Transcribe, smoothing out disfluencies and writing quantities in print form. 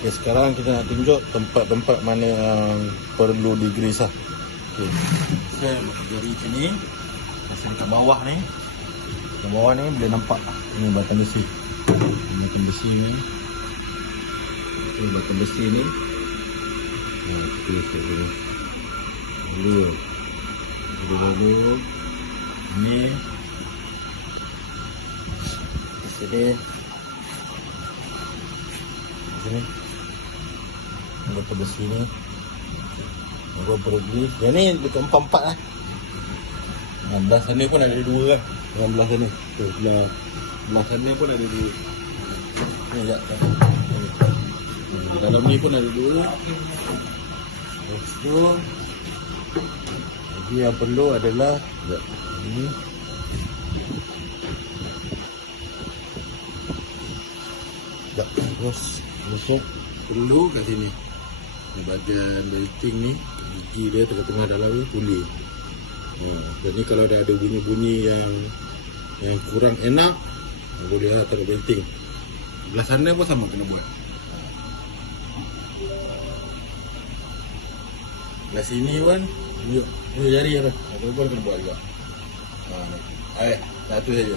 Okay, sekarang kita nak tunjuk tempat-tempat mana yang perlu digrease lah. Okay. Saya pakai jari sini. Pasang kat bawah ni. Kat bawah ni boleh nampak ni batang besi. Batang besi ni. Okay, batang besi ni. Okay, dulu. Ni. Sini. Sini. Batang besi ni. Gua pergi. Yang ni dekat 4-4 lah. Belah sana pun ada 2 kan. Yang belah sana. Belah sana pun ada 2. Ni sekejap. Dalam ni pun ada 2. Lepas tu lagi yang perlu adalah ni. Terus masuk perlu kat sini. Di bahagian belting ni, gigi dia tengah-tengah dalam ni pulih. Dan ni kalau dah ada bunyi-bunyi yang kurang enak, boleh lah taruh belting. Belah sana pun sama kena buat. Belah sini pun tunjuk jari apa. Apa pun kena buat juga. Satu saja.